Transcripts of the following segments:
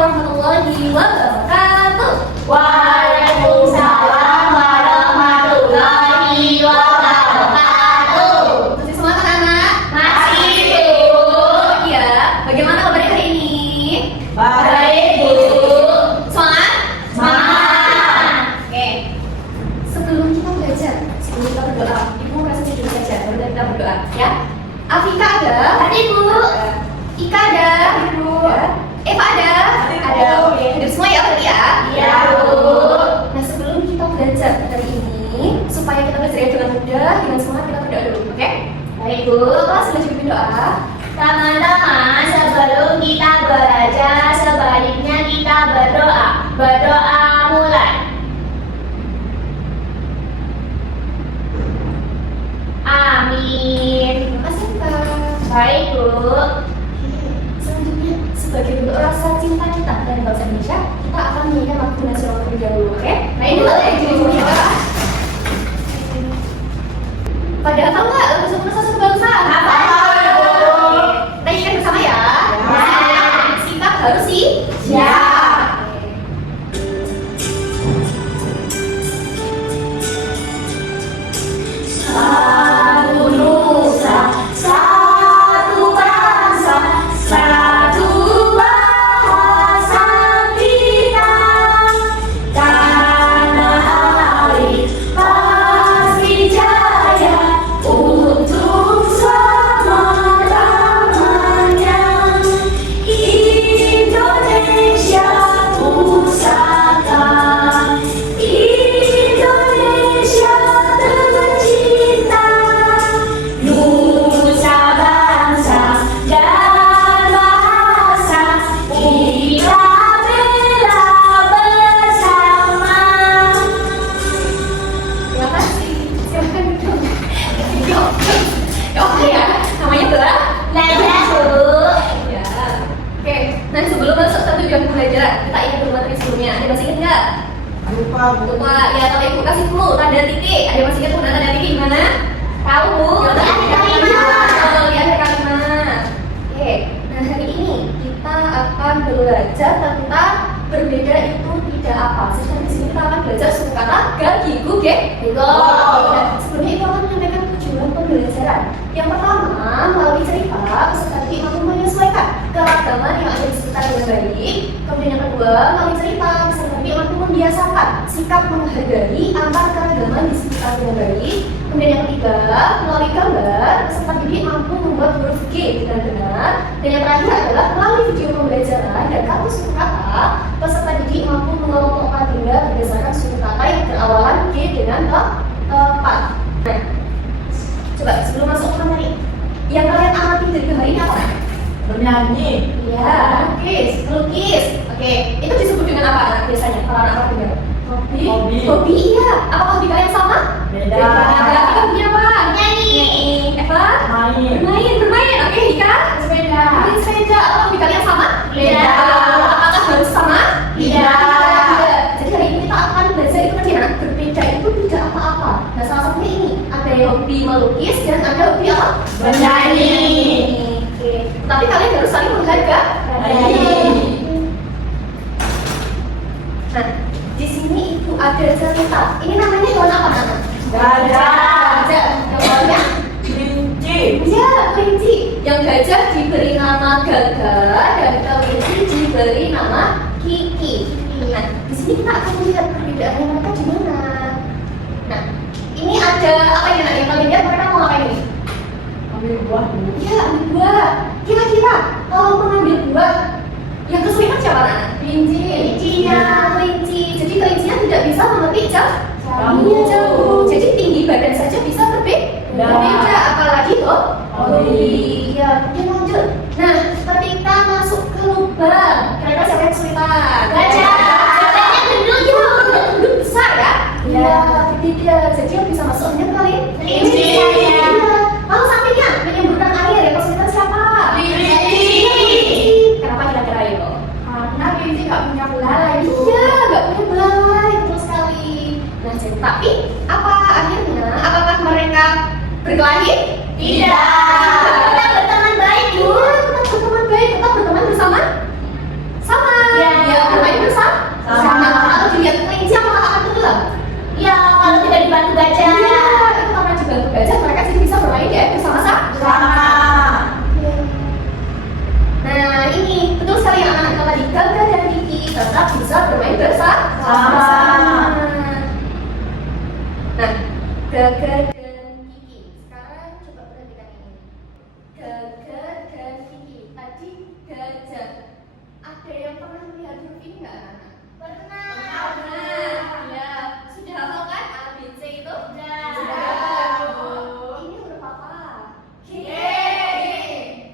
warahmatullahi wabarakatuh. Waalaikumsalam warahmatullahi wabarakatuh. Masih semangat anak? Masih, Bu. Iya. Bagaimana kabarnya hari ini? Baik, Bu. Semangat? Semangat. Oke. Sebelum kita belajar, sebelum kita berdoa, Ibu mau kasih dulu saja. Baru kita berdoa, ya. Afika ada? Hadir, Bu. Ika ada? Hadir, Bu. Eva ada? Hadir, Bu. Ada. Oke. Hadir semua ya berarti ya? Iya, Bu. Nah, sebelum kita belajar hari ini, supaya kita belajar dengan mudah, dengan semangat kita berdoa dulu, oke? Baik, Bu. Kelas sudah pimpin doa. Teman-teman, sebelum kita belajar, sebaiknya kita berdoa. Berdoa mulai. Amin. Terima kasih, Kak. Baik, Bu. Selanjutnya, sebagai bentuk rasa cinta kita dari bangsa Indonesia, kita akan menyanyikan lagu nasional terlebih dahulu, oke? Nah, ini lagu yang jadi kita. Pada hafal nggak lagu Sempurna Satu Bangsa? Hafal, Bu. Kita nyanyikan bersama ya. Ya. Sikap harus sih. Siap. Satu nusa, satu bangsa, satu bahasa kita. Tanah air pasti jaya untuk selama-lamanya. Indonesia pusaka, Indonesia tercinta, nusa bangsa dan bahasa kita bela bersama. Terima kasih. Silahkan duduk. Oke ya, namanya adalah Belajar, Bu. ya. Oke, nah sebelum masuk satu jam pembelajaran, kita ingat dulu materi sebelumnya. Ada masih ingat nggak? Lupa, Bu. Lupa, ya kalau ibu kasih dulu tanda titik. Ada masih ingat tanda titik gimana? Tahu, Bu. Di Ada kalimat. Oh, di akhir kalimat. Oke, nah hari ini kita akan belajar tentang berbeda itu tidak apa. Sekarang di sini kita akan belajar suku kata gagigu, ge. Go. Nah, sebelumnya itu akan menyampaikan tujuan pembelajaran. Yang pertama, melalui cerita peserta didik mampu menyesuaikan keragaman yang ada di sekitar dengan baik. Kemudian yang kedua, melalui cerita peserta didik mampu membiasakan sikap menghargai antar keragaman di sekitar dengan baik. Kemudian yang ketiga, melalui gambar peserta didik mampu membuat huruf G dengan benar. Dan yang terakhir adalah melalui video pembelajaran dan kartu suku kata, peserta didik mampu mengelompokkan benda berdasarkan suku kata yang berawalan G dengan tepat. Nah, coba sebelum masuk ke materi, yang kalian amati dari gambar ini apa? Bernyanyi. Iya, lukis. Oke, itu disebut dengan apa anak biasanya kalau anak dengar? Hobi. Hobi, iya. Apa hobi kalian sama? Beda. Berarti hobinya apa? Nyanyi. Eva? Main. Bermain. Oke, Ika? Sepeda. Main sepeda. Apa hobi kalian sama? Beda. Apakah harus sama? Tidak. Jadi hari ini kita akan belajar itu tadi anak berbeda itu tidak apa-apa. Nah, salah satunya ini ada yang hobi melukis dan ada hobi apa? Bernyanyi. Oke. Tapi kalian harus saling menghargai. Nah, di sini itu ada cerita. Ini namanya hewan apa nama? Gajah. Gajah. Yang lainnya? Kelinci. Ya, kelinci. Yang gajah diberi nama Gaga dan kelinci diberi nama Kiki. Nah, di sini kita akan melihat perbedaannya mereka di mana. Nah, ini ada apa ini? Yang kalian lihat mereka mau ngapain ini? Ambil buah, Bu. Ya, ambil buah. Kira-kira kalau mengambil buah, yang kesulitan siapa anak? Kelinci. Kelinci. Jadi kelincinya tidak bisa memetik Jambu. Iya, jambu. Jadi tinggi badan saja bisa berbeda, apalagi hobi. Iya, kemudian lanjut. Nah, ketika masuk ke lubang, kira-kira siapa yang kesulitan? Gajah. Gajahnya gendut, Bu. Iya, gendut besar ya? Iya. Tidak. Jadi yang bisa masuk hanya kali Kelinci. Iya. Lalu sampingnya menyemburkan air yang kesulitan siapa? Kelinci. Kenapa kira-kira itu? Karena kelinci nggak punya belalai. Iya, nggak punya belalai, betul sekali. Nah, jadi, tapi apa akhirnya? Apakah mereka berkelahi? Tidak. Kita berteman baik, Bu. Iya, tetap berteman baik, tetap berteman bersama. Sama. Ya. Ada yang pernah lihat huruf ini nggak anak-anak? Pernah. Pernah. Ya, sudah hafal kan A, B, C itu? Sudah. Ini huruf apa? G.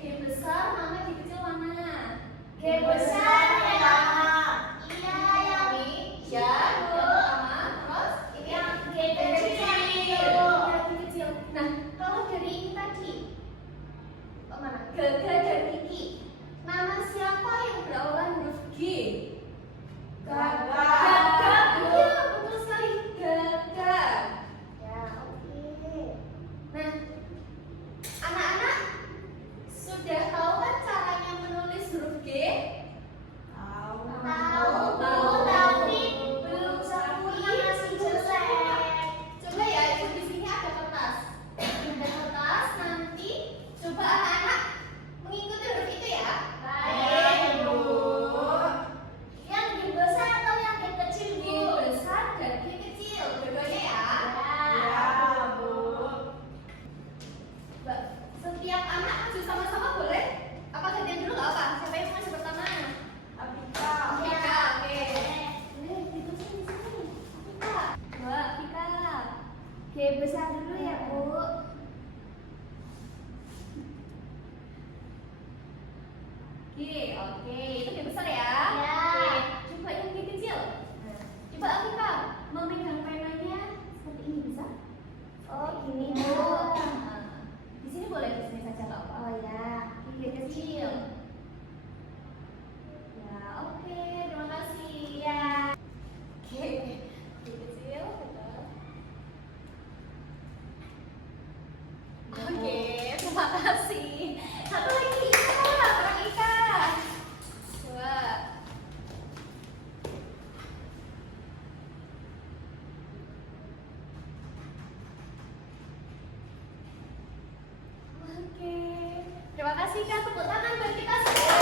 G besar mana, G kecil mana? G besar ya. Iya, yang Ini ya, yang pertama. Terus ini yang G yang kecil. G kecil. Nah, kalau dari ini tadi, mana? Gaga dan Kiki. Nama siapa yang berawal huruf G? Gaga. Iya, betul sekali. Gaga. Ya, oke. Nah, anak-anak sudah tahu kan caranya menulis huruf G? Tahu, tapi belum sempurna, masih jelek. Coba ya, ibu di sini ada kertas. Ada kertas, nanti coba anak-anak mengikuti huruf itu ya. Baik, Bu. Yang G besar atau yang G kecil, G Bu? besar dan G kecil, dua-duanya ya. Mbak, setiap anak maju sama-sama boleh? Apa gantian dulu nggak apa? Siapa yang maju pertama? Apika, oke. Itu sini, sini. Apika. Dua, Apika. G besar dulu ya, Bu. G, oke. Itu G besar ya? Ya. Oke. Coba yang G kecil. Coba Apika memegang penanya seperti ini bisa? Oh, gini, Bu. Nah, di sini boleh, di sini saja nggak apa. Oh ya, G kecil. Ya, oke. Terima kasih. ya. Oke, G kecil. Betul. Oke, terima kasih. Satu lagi Ika, Kak Ika. Coba. Oke, terima kasih Kak. Tepuk tangan buat kita semua.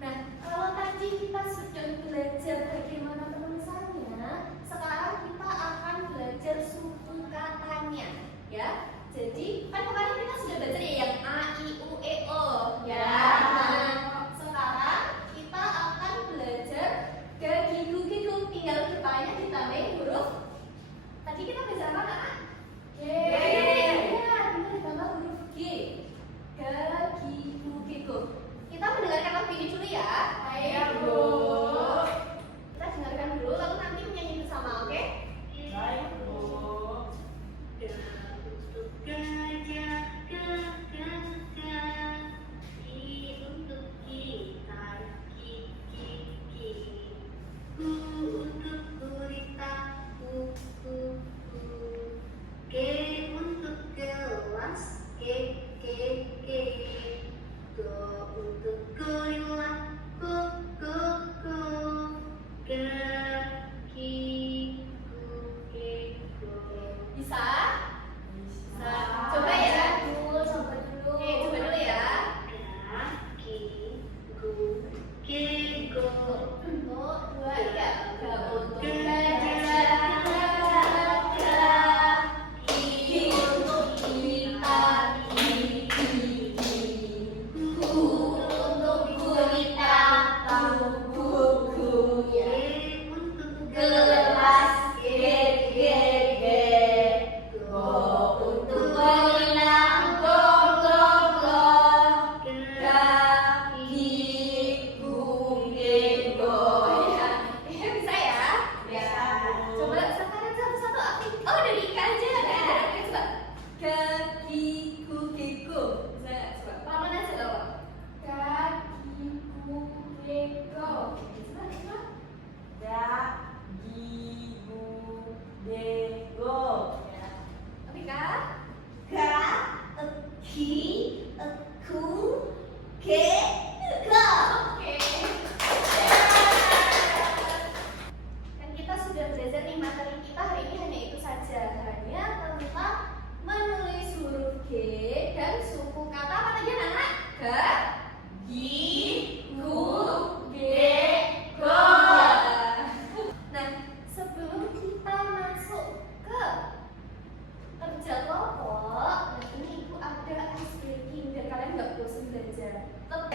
Nah, kalau tadi kita sudah belajar bagaimana penulisannya, sekarang kita akan belajar suku katanya, ya. Jadi, kan kemarin kita sudah belajar ya yang A, I, U, E, O, ya. Nah, sekarang kita akan belajar gagigu gigu, tinggal depannya ditambahin huruf. Tadi kita belajar apa Kak? G. Ya, kita ditambah huruf G. Gagigu gigu. Kita mendengarkan lagu ini dulu ya. Baik, Bu. Kita dengarkan dulu, lalu nanti menyanyi bersama, oke? Gajah, gagah, I untuk gitar, gigi, Gu untuk gurita, ku, G untuk gelas, G, Go untuk gorila, go, Gagi, go. Bisa? Bisa. Coba ya. Bu, coba dulu. Oke, coba dulu ya. Satu, dua, tiga. Ga untuk gajah, I untuk gitar, gigi, Gu untuk gurita, ku, ya. Gelas, ge, Go untuk gorila, go, gigu, ya. Bisa ya? Bisa, Bu. Coba sekarang satu-satu aktif. Oh, dari Ika aja. Oke, coba. Gagigu gigu. Bisa nggak? Coba. Pelan aja loh. Gagigu gigu. Coba, coba. Oke, Kak. Oke. Kan kita sudah belajar nih materi kita hari ini hanya itu saja, hanya tentang menulis huruf G dan suku kata apa tadi anak? Ga, gi, gu, ge, go. Nah, sebelum kita masuk ke kerja kelompok, nah ini ibu ada ice breaking biar kalian nggak bosan belajar. Tetap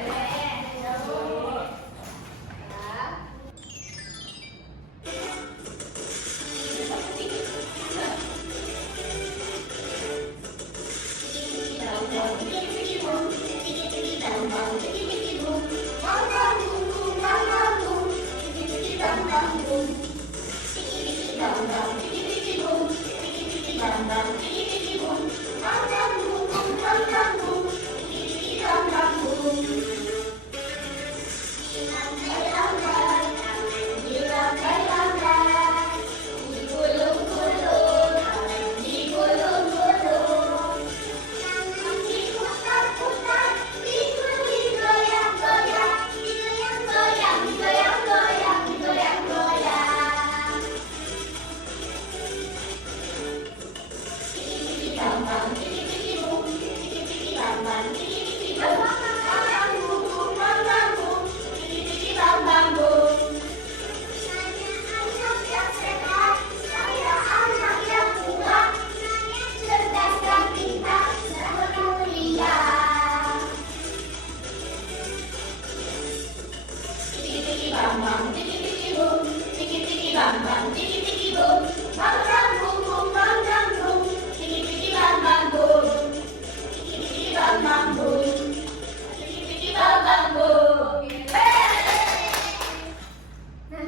Nah,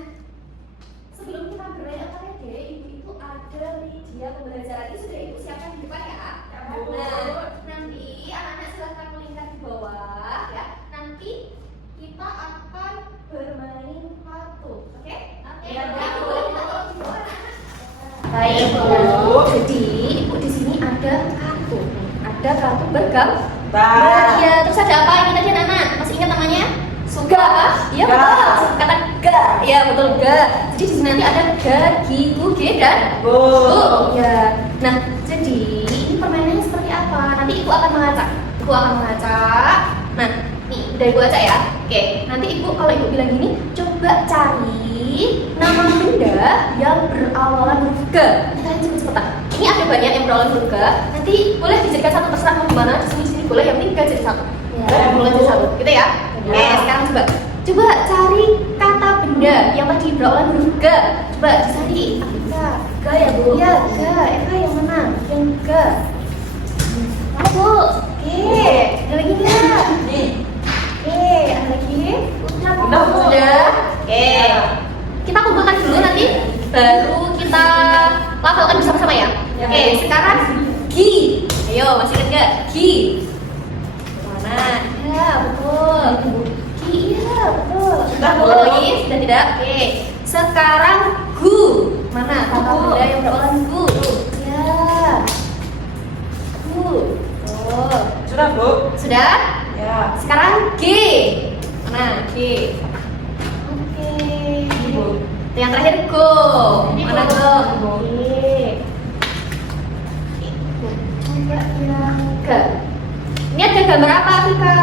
sebelum kita bermain AKTD, ibu itu ada media pembelajaran. Ini sudah ibu siapkan di depan ya. Nah, nanti anak-anak silahkan melingkar di bawah ya. Nanti kita akan bermain kartu, oke? Iya, Bu. Nah, boleh kita taruh di bawah. Baik, Bu. Jadi ibu di sini ada kartu, ada kartu bergambar. Ba. Iya, terus ada apa ini tadi anak-anak? Masih ingat namanya? Suga. Iya Ga. betul. Kata ga. Iya betul ga. Jadi di sini nanti ada ga, gi, gu, ge dan Bu. Iya. Nah, jadi ini permainannya seperti apa? Nanti ibu akan mengacak. Ibu akan mengacak. Nah, nih udah ibu acak ya. Oke. Nanti ibu kalau ibu bilang gini, coba cari nama benda yang berawalan huruf G. Kita lihat cepet-cepetan. Ini ada banyak yang berawalan huruf G. Nanti boleh dijadikan satu terserah mau gimana. Di sini boleh. Yang penting G jadi satu. Ya. Boleh jadi satu. Gitu ya. Oke. Sekarang coba cari kata benda yang tadi berawalan huruf G. Coba dicari. Ga ya, Bu. Iya, Ga. Eva yang mana? Yang Ga. Ayo, oke. Ada lagi nggak? Nih. Oke, ada lagi? Udah, Bu. Udah, Bu. Sudah. Oke. Kita kumpulkan dulu nanti, baru kita lafalkan bersama-sama ya. Ya. Oke, sekarang Gi. Ayo, masih ingat nggak? Gi. Mana? Ya, betul. Gi, iya, betul. Sudah, Bu. Ada lagi? Sudah tidak? Oke. Sekarang Gu. Mana? Kata Bu. benda yang berawalan Gu. Ya. Gu. Oh. Sudah, Bu. Sudah? Ya. Sekarang G. Mana? G. Oke. Bu. Yang terakhir Go. Ini Mana Go. Go? Bu. Oke. Coba yang G. Ini ada gambar apa, Vika?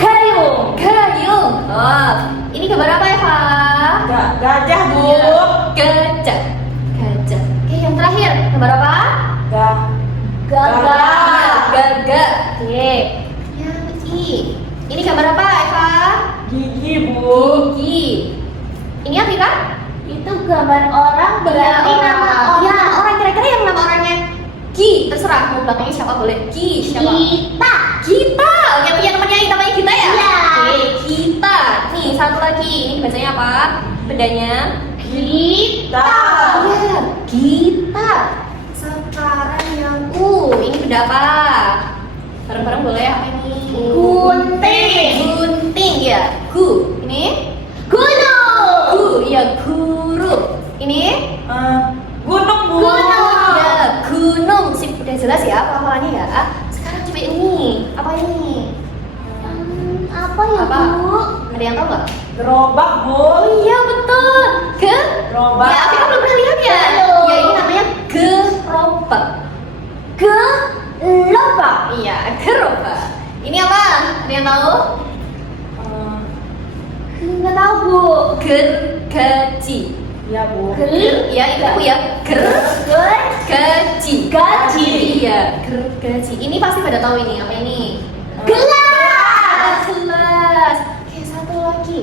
Gayung. Gayung. Oh, ini gambar apa, Eva? Gajah, Bu. Iya, gajah. Gajah. Oke, yang terakhir gambar apa? Gagak. Gagak. Oke. Yang I. Ini gambar apa, Eva? Gigi, Bu. Gigi. Ini apa, Vika? Itu gambar orang berarti nama orang. Ya, orang kira-kira yang nama orangnya Gi. Terserah mau belakangnya siapa boleh. Gi. Siapa? Kita. Gita. Yang punya namanya Gita ya? Iya. Oke, Gita. Nih, satu lagi. Ini bacanya apa? Bendanya? Kita. Iya, Gita. Sekarang yang ini benda apa? Bareng-bareng boleh apa ini? Gunting. Gunting ya. Gu. Ini? Gunung. Gu. Iya, guru. Ini? Gunung, Bu. Gunung. Ya, gunung. Sip, udah jelas ya pelafalannya ya. Sekarang coba ini. Apa ini? Apa ya, Apa? Bu? Ada yang tahu nggak? Gerobak, Bu. Oh iya betul. Gerobak. Ya, Afika belum pernah lihat ya. Belum. Ya, ini namanya gerobak. Lobak. Iya, gerobak. Ini apa? Ada yang tahu? Nggak tahu, Bu. Gergaji. Ya, Bu. Ya, itu Bu ya. Gergaji. Gaji. Iya, gergaji. Ini pasti pada tahu ini. Apa ini? Gelas. Gelas. Oke, satu lagi.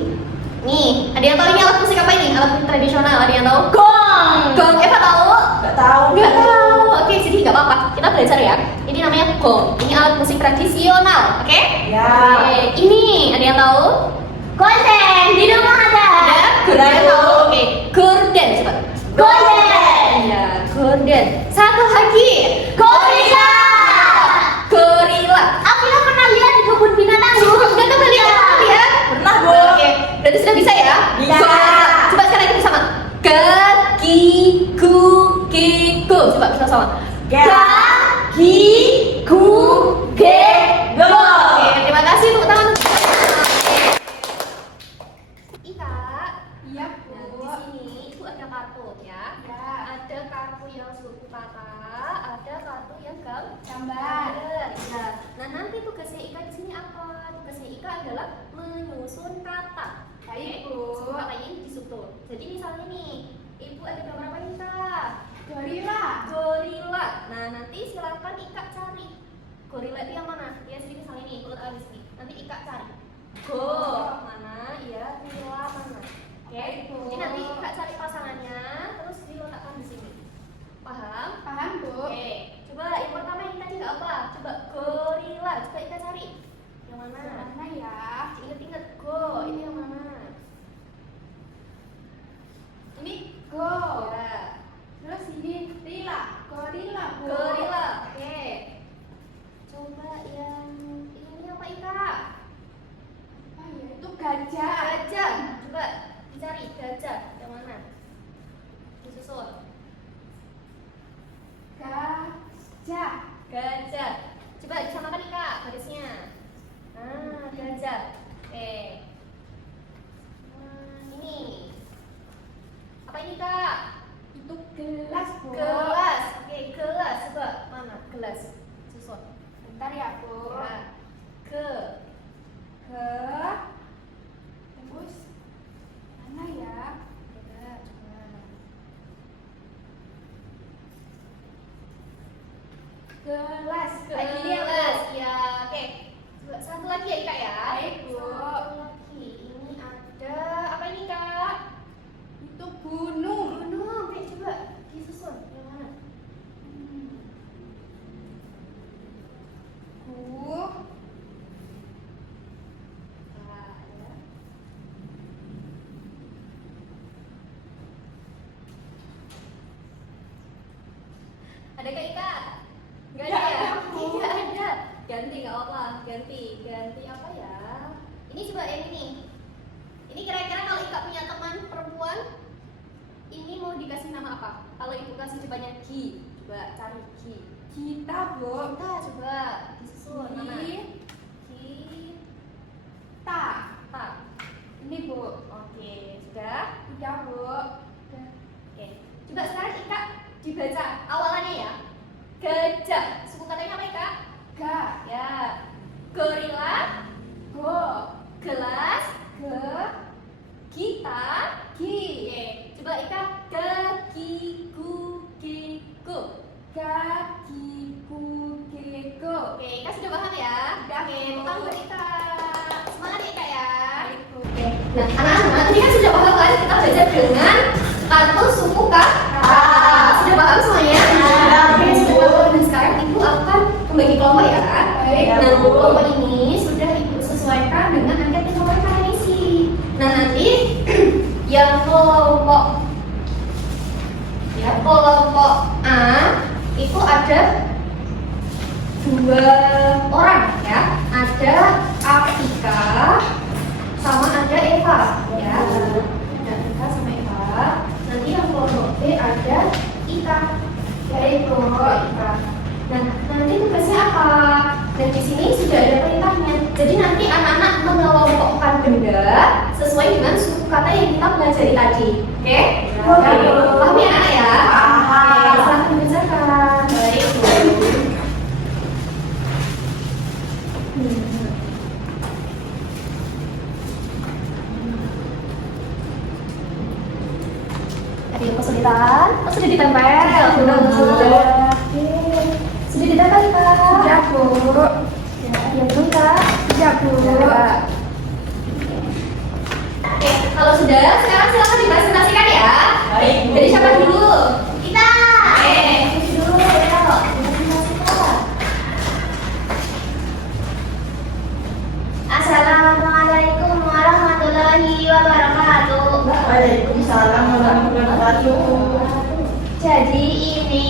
Nih, ada yang tahu ini alat musik apa ini? Alat musik tradisional. Ada yang tahu? Gong. Gong. Eva tahu? Nggak tahu. Nggak tahu. Oke, jadi nggak apa-apa. Kita belajar ya. Ini namanya gong. Ini alat musik tradisional. Oke? Ya. Oke, ini ada yang tahu? Gorden. Di rumah ada. Ada? Gorden Ada. tahu? Oke, gorden cepat. Gorden. Iya, gorden. Satu lagi. Gorila. Gorila. Aku pernah lihat di kebun binatang apa? Tugasnya Ika adalah menyusun kata. Baik, Oke, Bu. susun katanya ini disusun. Jadi misalnya nih, Ibu ada gambar apa nih Kak? Gorila. Gorila. Nah, nanti silakan Ika cari. Gorila itu yang mana? Ya, sini misalnya nih, urut abis nih. Nanti Ika cari. Mana? Iya, gorila mana? Oke. Jadi nanti Ika cari pasangannya, terus diletakkan di sini. Paham? Paham, Bu? Oke. Coba yang pertama yang tadi nggak apa? Coba gorila. Coba Ika cari. Yang mana? Mana ya? Ingat-ingat. Go. Ini yang mana? Ini Go. ya. Terus ini Rila. Gorila, Bu. Gorila. Oke. Coba yang ini apa Ika? Apa ya? Itu gajah. Gajah. Coba dicari gajah. Yang mana? Disusun. Gajah. Gajah. Coba disamakan Ika garisnya. Nah, gajah. Oke. Ini. Apa ini Kak? Itu gelas, Bu. Gelas. Oke, gelas. Coba mana? Gelas. Susun. Bentar ya, Bu. Ya. Ke. Terus mana ya? Coba. Gelas. Kayak gini ya, Bu. Gelas. Ya. Oke. Coba satu lagi ya Kak ya. Baik, Bu. Satu lagi. Ini ada apa ini Kak? Itu gunung. Gunung. Oke, coba disusun. Yang mana? Gu. Nah, ya. Ada Kak Ika? Nggak ada Nggak ya? ada, Bu. Tidak ada. Ganti nggak apa-apa. Ganti apa ya? Ini coba yang ini. Ini kira-kira kalau Ika punya teman perempuan, ini mau dikasih nama apa? Kalau ibu kasih cobanya Gi, coba cari Gi. Kita, Bu. Kita coba disusun mana? Ta. Ta. Ini, Bu. Oke, sudah. Udah, Bu. Oke, coba sekarang Ika dibaca awalannya ya. Gajah. Suku katanya apa Ika? Ga. Ya. Gorila. Go. Gelas. Ge. Kita. Gi. Oke, coba Ika. Gagigu. Gigu. Kaki. Ku. Keko. Oke, Ika sudah paham ya? Sudah, Oke, Bu. tepuk buat Ika. Semangat ya Ika ya. Baik, Bu. Oke, nah anak-anak tadi kan sudah paham kan kita belajar dengan kartu suku kata. Sudah paham semuanya? Sudah, Oke, Bu. sudah paham. Dan sekarang ibu akan membagi kelompok ya. Baik, Nah, Bu. kelompok ini sudah ibu sesuaikan dengan angket yang kemarin kalian isi. Nah, nanti yang kelompok A itu ada 2 orang ya. Ada Atika sama ada Eva ya. Ada Atika sama Eva. Nanti yang kelompok B ada Ika. Baik kelompok Ika. Nah, nanti tugasnya apa? Dan di sini sudah ada perintahnya. Jadi nanti anak-anak mengelompokkan benda sesuai dengan suku kata yang kita pelajari tadi. Oke? Oke. Paham ya anak ya? Paham. Oke, silahkan dibacakan. Baik, Bu. Ada yang kesulitan? Oh, sudah ditempel? Sudah. Oke. Sudah ditempel, Kak? Sudah, Bu. Ya, ada yang belum, Kak? Sudah, Bu. Oke, kalau sudah, sekarang silakan dipresentasikan ya. Baik, Bu. Dari siapa dulu? Kita. Dulu, ya, kok. Dipresentasikan. Assalamualaikum warahmatullahi wabarakatuh. Waalaikumsalam warahmatullahi wabarakatuh. Jadi ini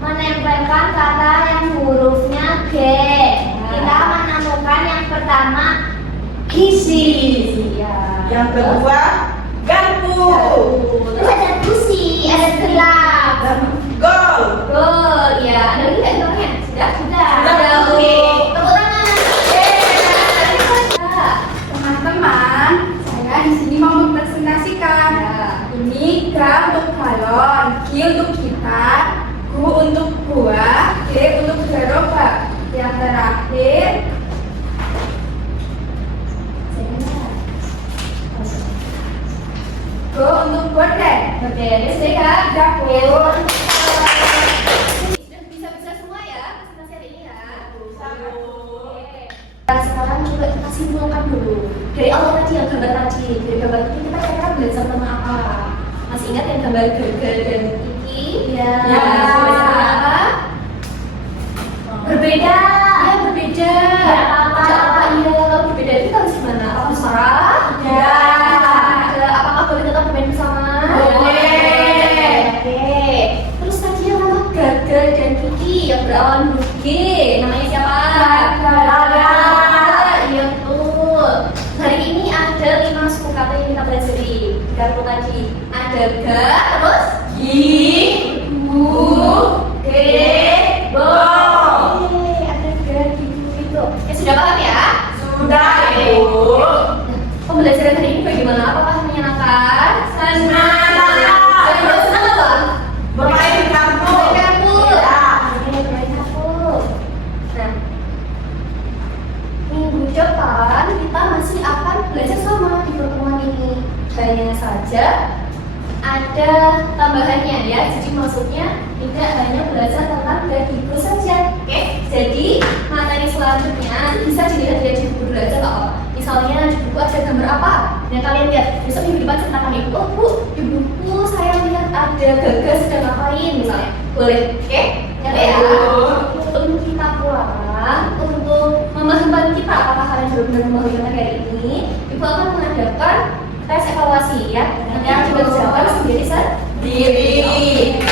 menempelkan kata yang hurufnya G. Kita menemukan yang pertama gizi. Yang kedua, garpu. Terus ada busi, ada gelang. Dan gol. Gol, ya. Ada lagi nggak contohnya? Sudah? Sudah. Sudah, oke. Tepuk tangan. Teman-teman, saya di sini mau mempresentasikan. Ini G untuk galon, G untuk gitar, Gu untuk gua, G untuk gerobak. Yang terakhir coba kita simpulkan dulu. Dari awal tadi yang gambar tadi, dari gambar ini kita kira-kira belajar tentang apa? Masih ingat yang gambar Gaga dan Kiki? Ya. Ya. Belajar apa? Berbeda. Ya, berbeda. apa-apa. Ada apa? Iya, kalau berbeda itu harus gimana? Apakah marah? Ya. Apakah boleh tetap bermain bersama? Boleh. Oke. Terus tadi yang nama Gaga dan Kiki yang berawalan huruf G, namanya siapa? Gaga. Iya betul. Hari ini ada 5 suku kata yang kita pelajari. Kartu tadi ada ga, terus Gi, Bu, De, Bo. Oke, ada ga gitu. Ya sudah paham ya? Sudah, Ibu. Pembelajaran hari ini bagaimana? Apakah menyenangkan? Senang. Senang apa? Bermain kartu. Bermain kartu. Ya. Oke, bermain kartu. Nah, minggu depan kita masih akan belajar sama di pertemuan ini. Hanya saja ada tambahannya ya. Jadi maksudnya tidak hanya belajar tentang gagiku saja. Oke. Jadi materi selanjutnya bisa dilihat di buku dulu aja nggak apa-apa. Misalnya di buku ada gambar apa? Dan kalian lihat besok minggu depan ceritakan ibu. Oh bu, di buku saya lihat ada Gaga sedang ngapain misalnya. Boleh. Oke. Ya. Untuk kita pulang, untuk memahamkan kita apakah kalian benar-benar memahami materi ini, ibu akan mengadakan tes evaluasi ya. Nanti juga dijawab sendiri Diri.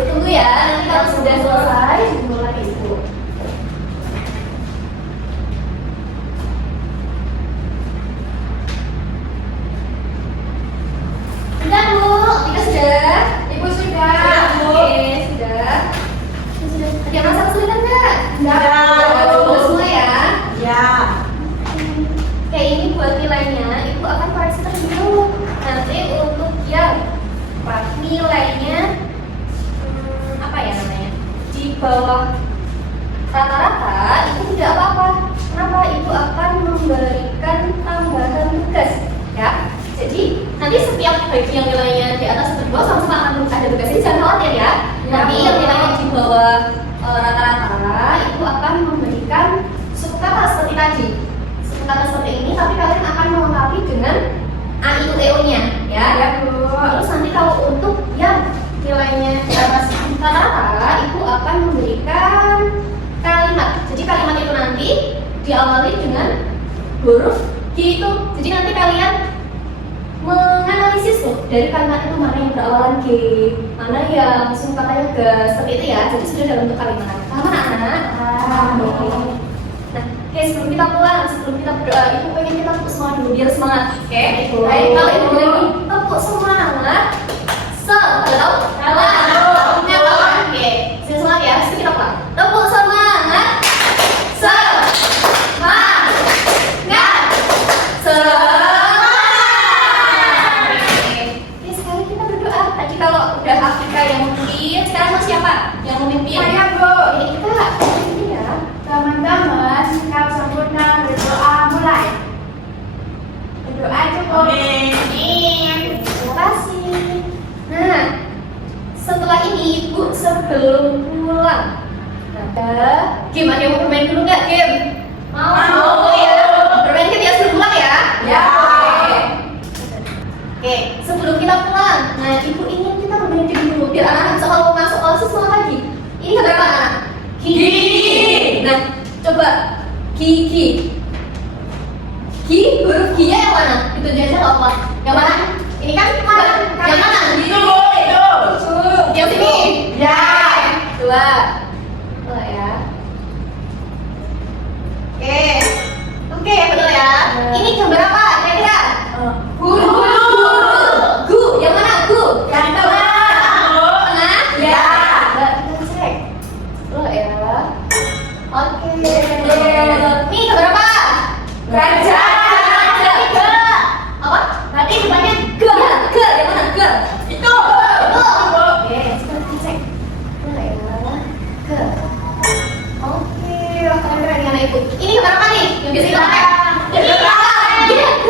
Tunggu ya, nanti kalau sudah selesai dimulai ibu. Sudah bu, kita sudah. Ibu sudah. Oke, sudah. Sudah. Ada yang masak kesulitan nggak? Nggak. Sudah semua ya. Ya. Kayak ini buat nilainya, ibu akan koreksi terlebih dahulu. Nanti untuk yang nilainya apa ya namanya? Di bawah rata-rata itu tidak apa-apa. Kenapa? Ibu akan memberikan tambahan tugas, ya. Jadi nanti setiap bagi yang nilainya di atas atau di bawah sama-sama akan ada tugasnya. Jangan khawatir ya. Nanti yang nilainya di bawah rata-rata itu akan memberikan suku kata seperti tadi. Suku kata seperti ini, tapi kalian akan melengkapi dengan a i u e o nya, ya. Ya, Bu. Terus nanti kalau untuk yang nilainya di atas rata-rata itu akan memberikan kalimat. Jadi kalimat itu nanti diawali dengan huruf G itu. Jadi nanti kalian menganalisis tuh dari kalimat itu mana yang berawalan G, mana yang suku katanya gas, seperti itu ya. Jadi sudah dalam bentuk kalimat. Paham anak-anak? Nah, oke, sebelum kita pulang, sebelum kita berdoa, ibu pengen kita tepuk semangat dulu biar semangat. Oke, baik. Kalau ibu lagi tepuk semangat, sebelum pulang. Oke, semangat ya. Terus kita pulang. Tepuk semangat, semangat, Oke, sekarang kita berdoa. Tadi kalau udah Afrika yang memimpin, sekarang mau siapa yang memimpin? Saya, Bu. Oke, kita ini ya. Teman-teman, kalau sempurna berdoa mulai. Berdoa cukup. Amin. Terima kasih. Nah, setelah ini ibu sebelum pulang ada game. Ada yang mau bermain dulu nggak game? Mau. Mau. Ya. Bermain game ya sebelum pulang ya. Ya. Oke, sebelum kita pulang, nah ibu ingin kita bermain game dulu biar anak-anak bisa kalau masuk kelas semangat lagi. Ini kata apa anak? Gigi. Nah, coba gigi. Gi, huruf G-nya yang mana? Itu aja nggak apa. Yang mana? Ini kan yang mana? Itu. Itu. Yang sini. Ya. Dua. Dua ya. Oke. Oke, betul ya. Ini gambar apa? Kira-kira? Guru. Gu. Yang mana? Gu. Yang tengah. Tengah? Ya. Coba kita cek. Dulu ya. Oke. Nih gambar apa? Gajah. Gajah. Apa? Nanti depannya G. Ya, G. Yang mana? G. Itu. Oke, sekarang kita cek. Dulu ya. G. Oke, wah keren-keren ya anak ibu. Ini gambar apa nih? Yang biasa kita pakai? Ini ya, G.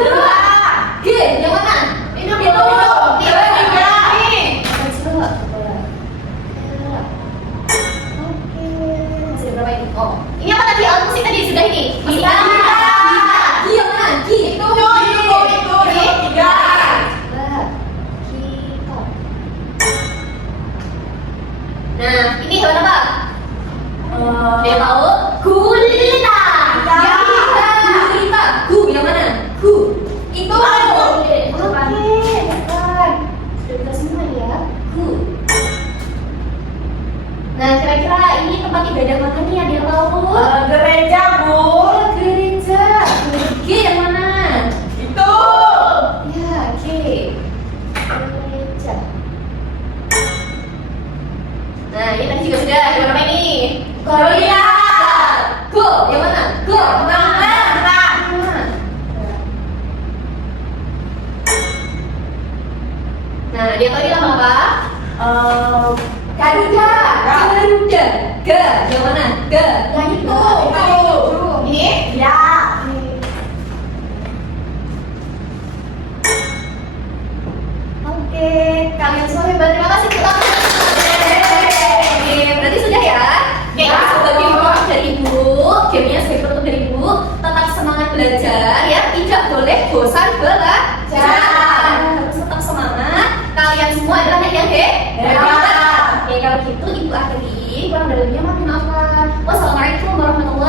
tempat ibadah mana nih? Ada yang tahu? Gereja, Bu. Oh, gereja. G yang mana? Itu. Ya, G. Gereja. Nah, ini tadi juga sudah. Yang mana ini? Gloria. Go. Yang mana? Go. Mana? Nah, dia tahu ini nama apa? Garuda. Garuda. G. Yang mana? G. Yang itu. Ini? Ya. Oke, kalian semua hebat. Terima kasih kita. Oke, berarti sudah ya. Oke, Ya. sebagai penutup dari Ibu, gamenya sebagai penutup dari Ibu, tetap semangat belajar ya. Tidak boleh bosan belajar. Harus tetap semangat. Kalian semua adalah anak yang hebat. Oke, kalau gitu Ibu akhiri. Kurang dari maafkan. Wassalamualaikum warahmatullahi